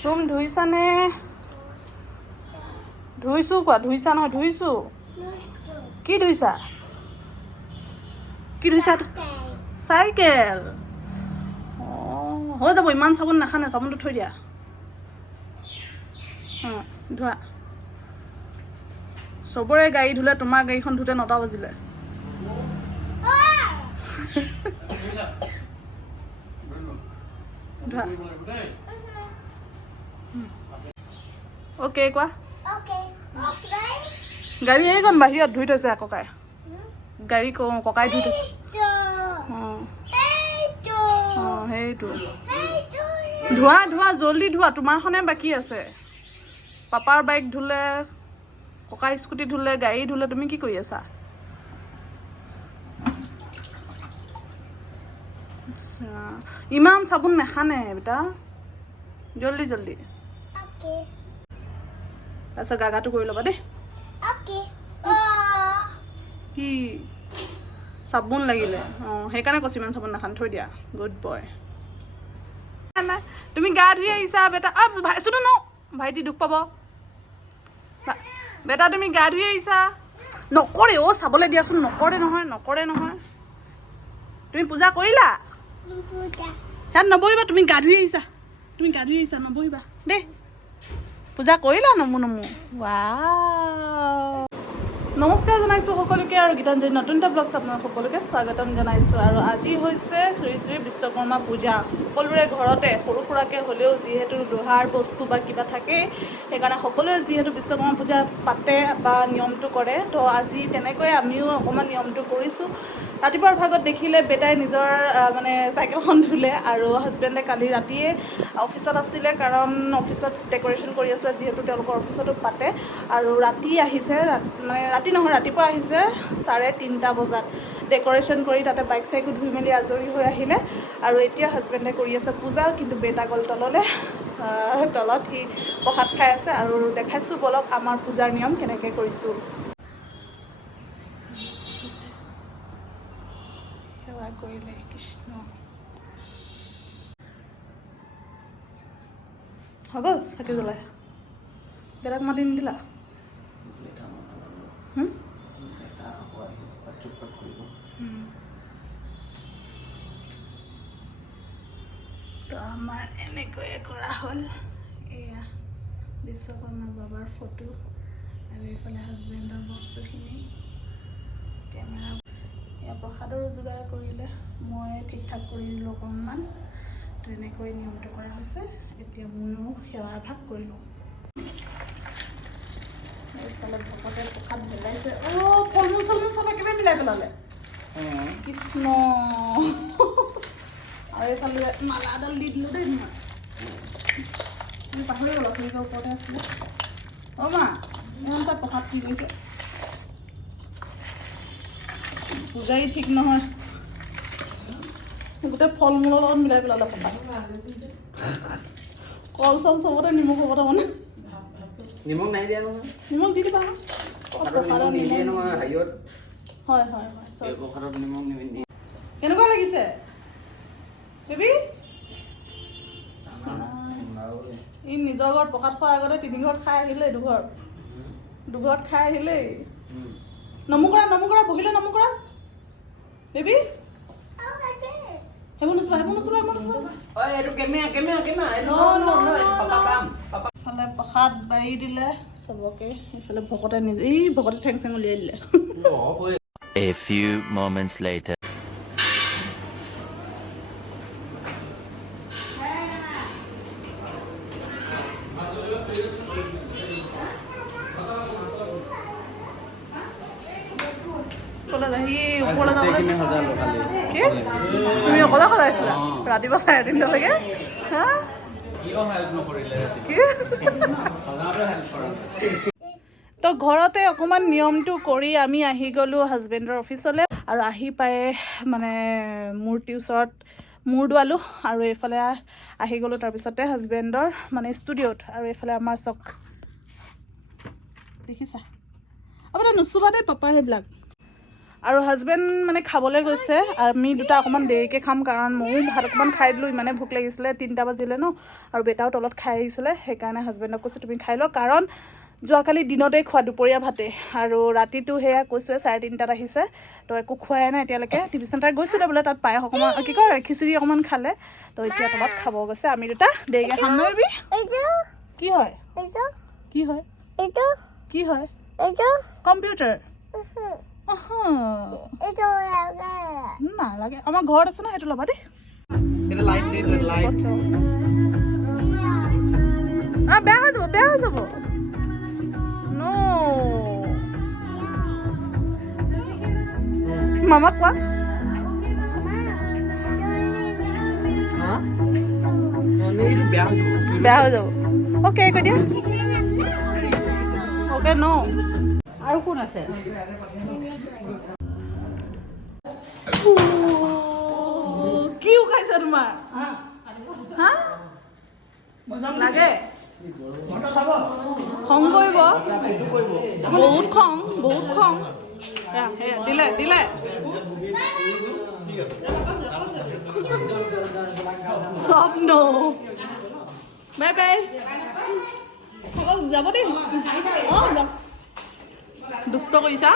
চুম ধুইছানে? ধুইছো কোৱা, ধুইছা নহয়? ধুইছো। কি ধুইছা? কি ধুইছা? চাইকেল। অঁ, হৈ যাব, ইমান চাবোন নাখানে, চাবোনটো থৈ দিয়া। অঁ, ধোৱা। চবৰে গাড়ী ধুলে, তোমাৰ গাড়ীখন ধুতে 9টা বাজিলে। ধোৱা। অ'কে কোৱা। গাড়ী এইখন বাহিৰত ধুই থৈছে ককাই। গাড়ী ককাই ধুই থৈছে। অঁ অঁ, সেইটো ধোৱা ধোৱা, জল্দি ধোৱা, তোমাৰখনে বাকী আছে। পাপাৰ বাইক ধুলে, ককাৰ স্কুটি ধুলে, গাড়ী ধুলে, তুমি কি কৰি আছা? ইমান চাবোন নাখানে বেটা, জল্দি জল্দি। তাৰপিছত গাগাটো কৰি ল'বা দেই। কি চাবোন লাগিলে? অঁ, সেইকাৰণে কৈছোঁ ইমান চাবোন নাখান, থৈ দিয়া। Good boy. নাই, তুমি গা ধুই আহিছা বেটা। চুনো ন, ভাইটি দুখ পাব। বেটা তুমি গা ধুই আহিছা। নকৰে অ', চাবলৈ দিয়াচোন, নকৰে নহয়, নকৰে নহয়। তুমি পূজা কৰিলা? ইয়াত নবহিবা, তুমি গা ধুই আহিছা। তুমি গা ধুই আহিছা, নবহিবা দেই। পূজা কৰিলা? নমো নমো। ৱাও। নমস্কাৰ জনাইছোঁ সকলোকে, আৰু গীতাঞ্জলি নতুন এটা ব্লগত আপোনাক সকলোকে স্বাগতম জনাইছোঁ। আৰু আজি হৈছে শ্ৰী শ্ৰী বিশ্বকৰ্মা পূজা। সকলোৰে ঘৰতে সৰু সুৰাকৈ হ'লেও যিহেতু লোহাৰ বস্তু বা কিবা থাকেই, সেইকাৰণে সকলোৱে যিহেতু বিশ্বকৰ্মা পূজা পাতে বা নিয়মটো কৰে, তো আজি তেনেকৈ আমিও অকণমান নিয়মটো কৰিছোঁ। ৰাতিপুৱাৰ ভাগত দেখিলে বেটাই নিজৰ মানে চাইকেলখন ধুলে, আৰু হাজবেণ্ডে কালি ৰাতিয়ে অফিচত আছিলে, কাৰণ অফিচত ডেক'ৰেশ্যন কৰি আছিলে, যিহেতু তেওঁলোকৰ অফিচতো পাতে। আৰু ৰাতি আহিছে, মানে ৰাতি নহয়, ৰাতিপুৱা আহিছে 3:30 বজাত। ডেক'ৰেশ্যন কৰি তাতে বাইক চাইকো ধুই মেলি আজৰি হৈ আহিলে, আৰু এতিয়া হাজবেণ্ডে কৰি আছে পূজা। কিন্তু বেটা গ'ল তললৈ, তলত সি প্ৰসাদ খাই আছে। আৰু দেখাইছোঁ বলক আমাৰ পূজাৰ নিয়ম কেনেকৈ কৰিছোঁ। সেৱা কৰিলে কৃষ্ণ। হৈ গ'ল চাকি জ্বলাই? বেটাক মাতি নিদিলা? তো আমাৰ এনেকৈয়ে কৰা হ'ল। এয়া বিশ্বকৰ্মা বাবাৰ ফটো, আৰু এইফালে হাজবেণ্ডৰ বস্তুখিনি, কেমেৰা। এয়া প্ৰসাদৰো যোগাৰ কৰিলে, মই ঠিক ঠাক কৰি দিলোঁ অকণমান। তো এনেকৈ নিয়মটো কৰা হৈছে। এতিয়া ময়ো সেৱা ভাগ কৰি লওঁ। এইফালে ভকতে প্ৰসাদ মিলাইছে। অ', ফল মূল চলমূল চব একেবাৰে মিলাই পেলালে। কৃষ্ণ। আৰু এইফালে মালা এডাল দি দিলোঁ দেই মই। তুমি পাহৰি গ'লা, খুৰীকৰ ওপৰতে আছিলে। অ' মা, ইমান তাত প্ৰসাদ কি কৰিছে? পূজাৰী ঠিক নহয়, গোটেই ফল মূলৰ লগত মিলাই পেলালে প্ৰসাদ। কল চল চবতে নিমখ হ'ব তাৰমানে। নিমখ নাই দিয়া নহয়। নিমখ দি দিবা। প্ৰসাদত নিদিয়ে নহয়, হেৰিয়ত। হয় হয় হয়, প্ৰসাদত নিমখ নিদিয়ে। কেনেকুৱা লাগিছে বেবী? ই নিজৰ ঘৰত প্ৰসাদ খোৱাৰ আগতে 3 ঘৰত খাই আহিলেই, দুঘৰত খাই আহিলেই। নমো কৰা, বহিলে নমো কৰা বেবী। সেইবোৰ নুচুবা। ইফালে প্ৰসাদ বাঢ়ি দিলে চবকে, ইফালে ভকতে নিজে, ভকতে ঠেং চেং উলিয়াই দিলে। A few moments later. তুমি অকলে সজাইছিলা ৰাতিপুৱা 3:30লৈকে? তো ঘৰতে অকণমান নিয়মটো কৰি আমি আহি গ'লোঁ হাজবেণ্ডৰ অফিচলৈ। আৰু আহি পাই মানে মূৰ্তিৰ ওচৰত মূৰ দোৱালোঁ, আৰু এইফালে আহি গ'লোঁ তাৰপিছতে হাজবেণ্ডৰ মানে ষ্টুডিঅ'ত। আৰু এইফালে আমাৰ চক দেখিছা। আপোনাৰ নুচুবা দেই পাপাৰ সেইবিলাক। আৰু হাজবেণ্ড মানে খাবলৈ গৈছে, আমি দুটা অকণমান দেৰিকৈ খাম, কাৰণ ময়ো ভাত অকণমান খাই দিলোঁ, ইমানে ভোক লাগিছিলে, 3টা বাজিলে ন, আৰু বেটাও তলত খাই আহিছিলে, সেইকাৰণে হাজবেণ্ডক কৈছোঁ তুমি খাই লোৱা, কাৰণ যোৱাকালি দিনতেই খোৱা দুপৰীয়া ভাতে, আৰু ৰাতিটো সেয়া কৈছোৱে 3:30টাত আহিছে, তো একো খোৱাই নাই এতিয়ালৈকে। টিভি চেণ্টাৰ গৈছিলে বোলে, তাত পায়স অকণমান কি কয় খিচিৰি অকণমান খালে, তো এতিয়া তলত খাব গৈছে, আমি দুটা দেৰিকৈ খাম নোৱাৰিবি। কি হয় কি হয় কি হয় কম্পিউটাৰ নালাগে, আমাৰ ঘৰত আছে ন, সেইটো ল'বা দেই। বেয়া হৈ যাব নো মামাক কোৱা বেয়া হৈ যাব অ'কে কৈ দিয়া অ'কে ন। আৰু কোন আছে? কি উখাইছে তোমাৰ হা লাগে খং কৰিব বহুত খং দিলে চব ন বাই বাই যাব দেই অঁ যাম দুষ্ট কৰিছা